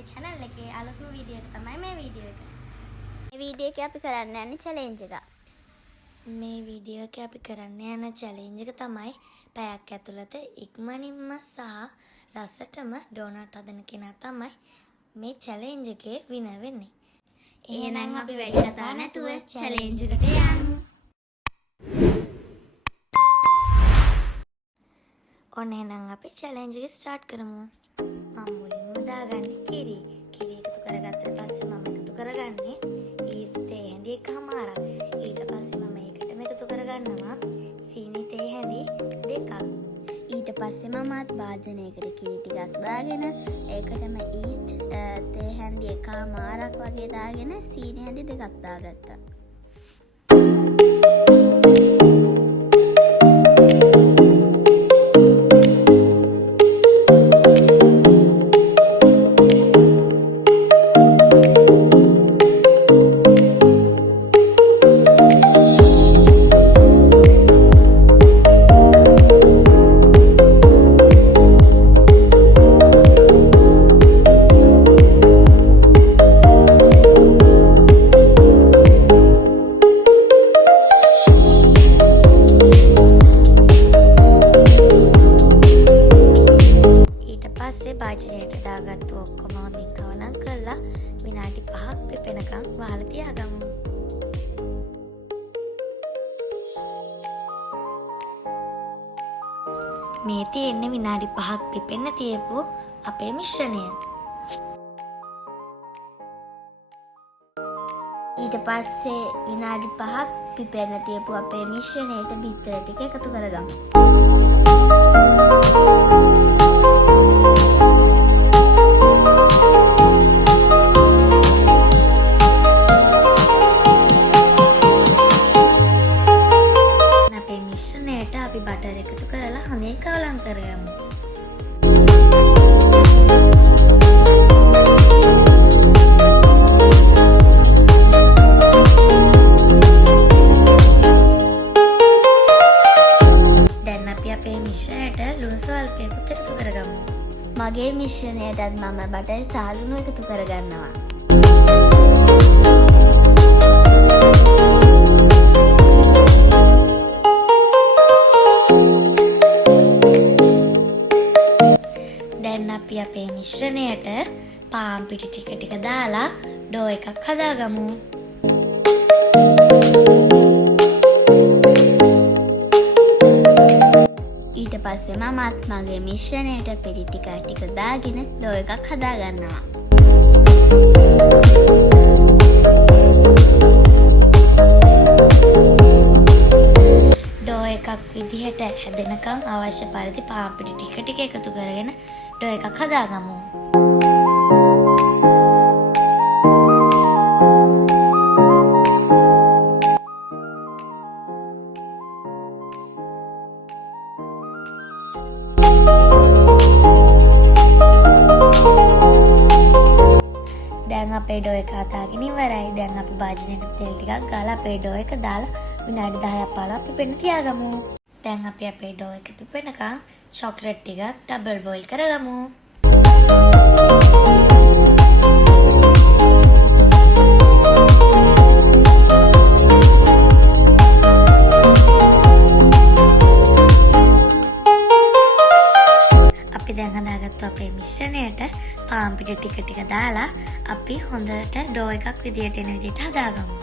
අපේ channel එකේ අලුත්ම වීඩියෝ එක තමයි මේ වීඩියෝ එක. මේ වීඩියෝ එකේ අපි කරන්න යන්නේ challenge එක. මේ වීඩියෝ එකේ අපි කරන්න යන challenge එක තමයි පැයක් ඇතුළත ඉක්මනින්ම සහ රසටම ඩෝනට් හදන කෙනා තමයි මේ challenge එකේ winner වෙන්නේ. එහෙනම් අපි වැඩි කතා නැතුව challenge එකට යමු. ඔන්න එහෙනම් අපි challenge එක start කරමු. මම මුලින්ම දාගන්නේ කිරි. කිරි එකතු කරගත්තට පස්සේ මම එකතු කරගන්නේ ඊස් තේ හැඳි එකමාරක්. ඊට පස්සේ මම ඒකටම එකතු කරගන්නවා සීනි තේ හැඳි දෙකක්. ඊට පස්සේ මමත් භාජනයකට කිරි ටිකක් දාගෙන ඒකටම ඊස්ට් තේ හැඳි එකමාරක් වගේ දාගෙන සීනි හැඳි දෙකක් දාගත්තා. භාජනයට දාගත්තු ඔක්කොම හොඳින් කවනම් කරලා විනාඩි 5ක් පිපෙනකම් වහලා තියාගමු. මේ තියෙන්නේ විනාඩි 5ක් පිපෙන්න තියපු අපේ මිශ්‍රණය. ඊට පස්සේ විනාඩි 5ක් පිපෙන්න තියපු අපේ මිශ්‍රණයට බිත්තර ටික එකතු කරගමු. අපි බටර් එකතු කරලා හොඳින් කවලම් කරගමු. දැන් අපි අපේ මිශ්‍රණයට ලුණු ස්වල්පයකුත් එකතු කරගමු. මගේ මිශ්‍රණයටත් මම බටර් සහ ලුණු එකතු කරගන්නවා. අපි අපේ මිශ්‍රණයට පාන් පිටි ටික ටික දාලා ඩෝ එකක් හදාගමු. ඊට පස්සේ මමත් මගේ මිශ්‍රණයට පිටි ටික දාගෙන ඩෝ එකක් හදාගන්නවා. ඩෝ එකක් විදිහට හැදෙනකම් අවශ්‍ය පරිදි පාන් පිටි ටික එකතු කරගෙන ඩෝ එකක් හදාගමු. දැන් අපේ ඩෝ එක හදාගෙන ඉවරයි. දැන් අපි භාජනයකට තෙල් ටිකක් ගාලා අපේ ඩෝ එක දාලා විනාඩි 10ක් 15ක් පිපෙන්න තියාගමු. දැන් අපි අපේ ඩෝ එක පිපෙනකම් චොක්ලට් ටිකක් ඩබල් බෝයිල් කරගමු. අපි දැන් හදාගත්තු අපේ මිශ්‍රණයට පාන් පිටි ටික දාලා අපි හොඳට ඩෝ එකක් විදියට එන විදිහට හදාගමු.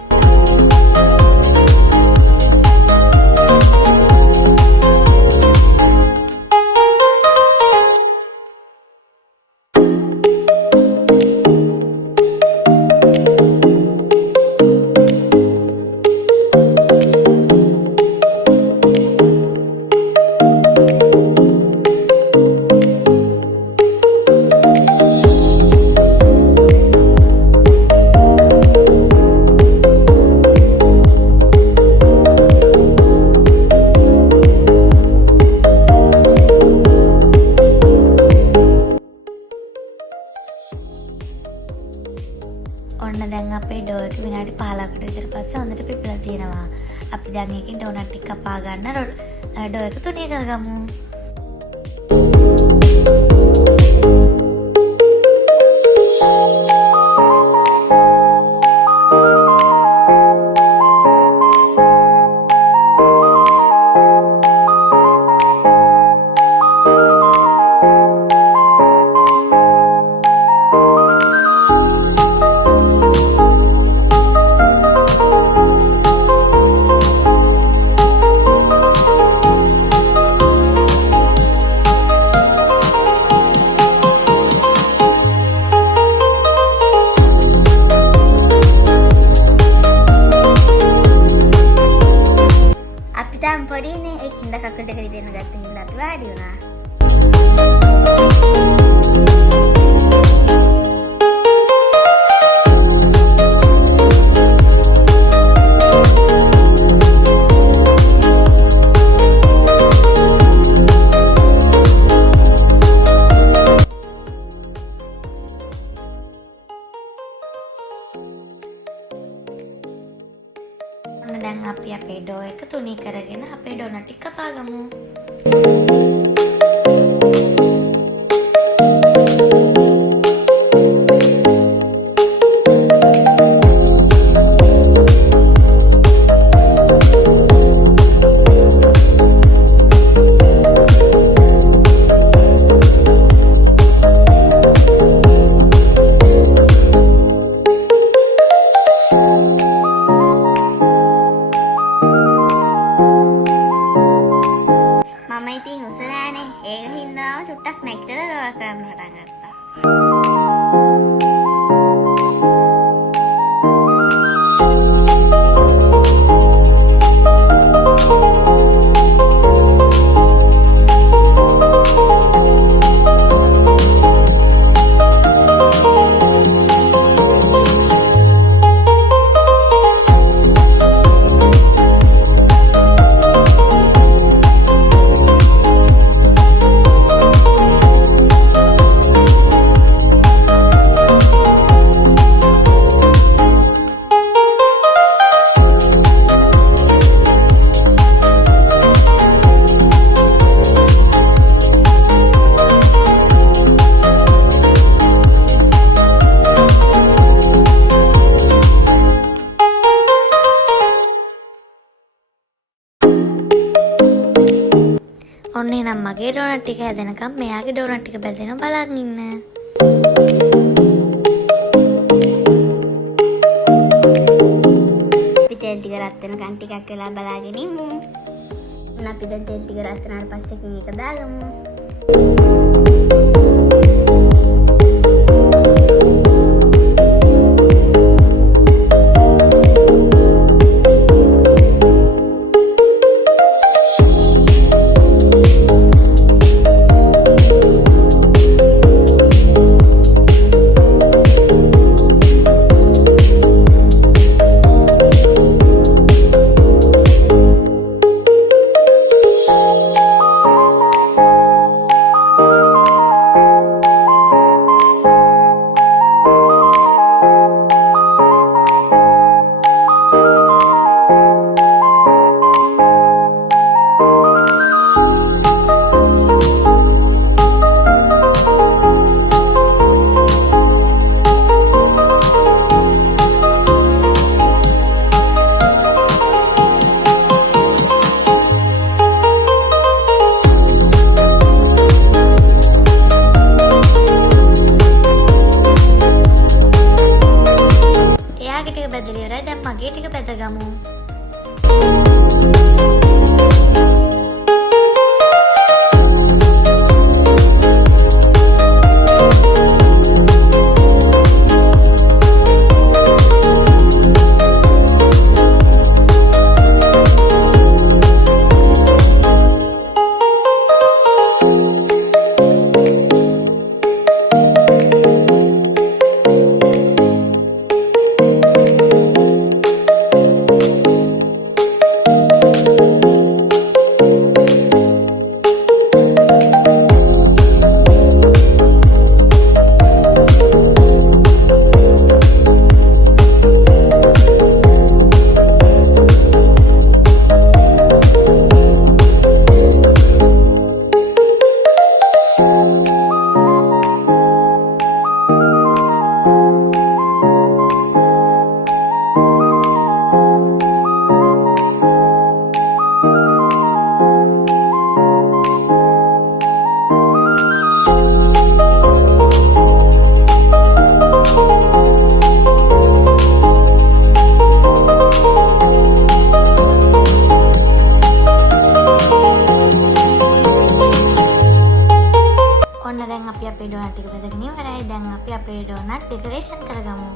ඔන්න දැන් අපේ ඩෝ එක විනාඩි 15කට විතර පස්සේ හොඳට පිපිලා තියෙනවා. අපි දැන් එකකින් ඩෝනට් ටික කපා ගන්න ඩෝ එක තුනී කරගමු. අපි අපේ ඩෝ එක තුනී කරගෙන අපේ ඩෝනට් ටික කපාගමු. ඉතින් උස නෑනේ. ඒක හින්දාම චුට්ටක් නැගිටලා රෝල් කරන්න පටන් ගත්තා. ඔන්න එහෙනම් මගේ ඩෝනට් ටික හැදෙනකම් මෙයාගේ ඩෝනට් ටික බැදෙනවා බලන් ඉන්න. අපි තෙල් ටික රත් වෙනකන් ටිකක් වෙලා බලාගෙන ඉමු. අපි දැන් තෙල් ටික රත් වුණාට පස්සේ කින් එක දාගමු. බැදලා ඉවරයි. දැන් මගේ ටික බැදගමු. අපි අපේ ඩෝනට් ටික බෙදගෙන ඉවරයි. දැන් අපි අපේ ඩෝනට් ඩෙකරේෂන් කරගමු.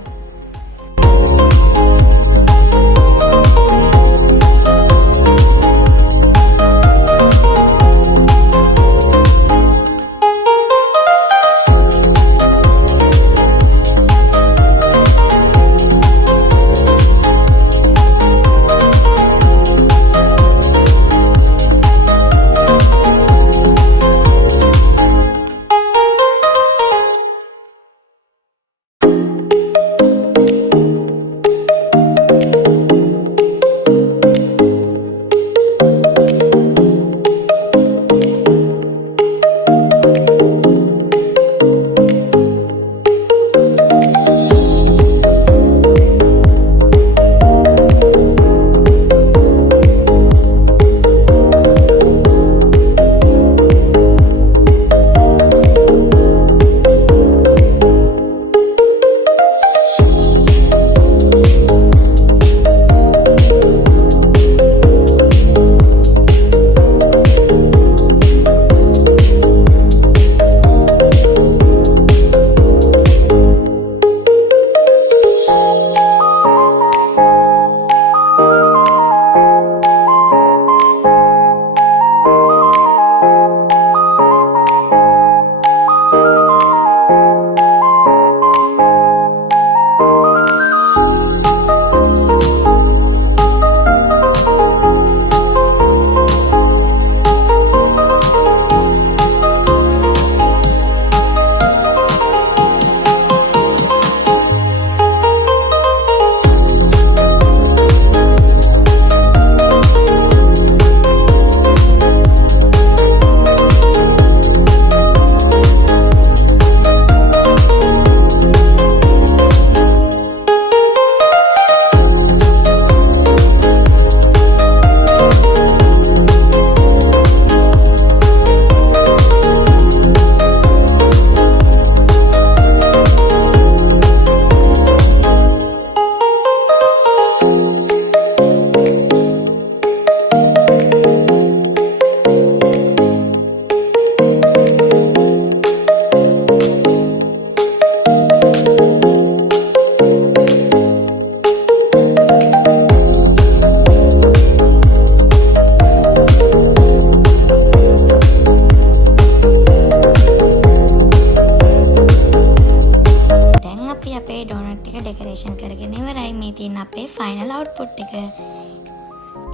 ඩෙකොරේෂන් කරගෙන ඉවරයි. මේ තියෙන අපේ ෆයිනල් අවුට්පුට් එක.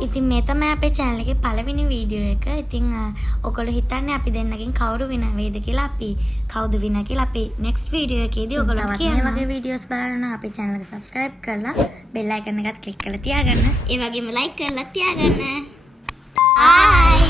ඉතින් මේ තමයි අපේ channel එකේ පළවෙනි වීඩියෝ එක. ඉතින් ඔයගොල්ලෝ හිතන්නේ අපි දෙන්නගෙන් කවුරු විනර් වෙයිද කියලා? අපි කවුද විනර් කියලා අපි next වීඩියෝ එකේදී ඔයගොල්ලෝ මේ වගේ වීඩියෝස් බලන්න අපේ channel එක subscribe කරලා bell icon එකත් click කරලා තියාගන්න. ඒ වගේම like කරලා තියාගන්න. Bye.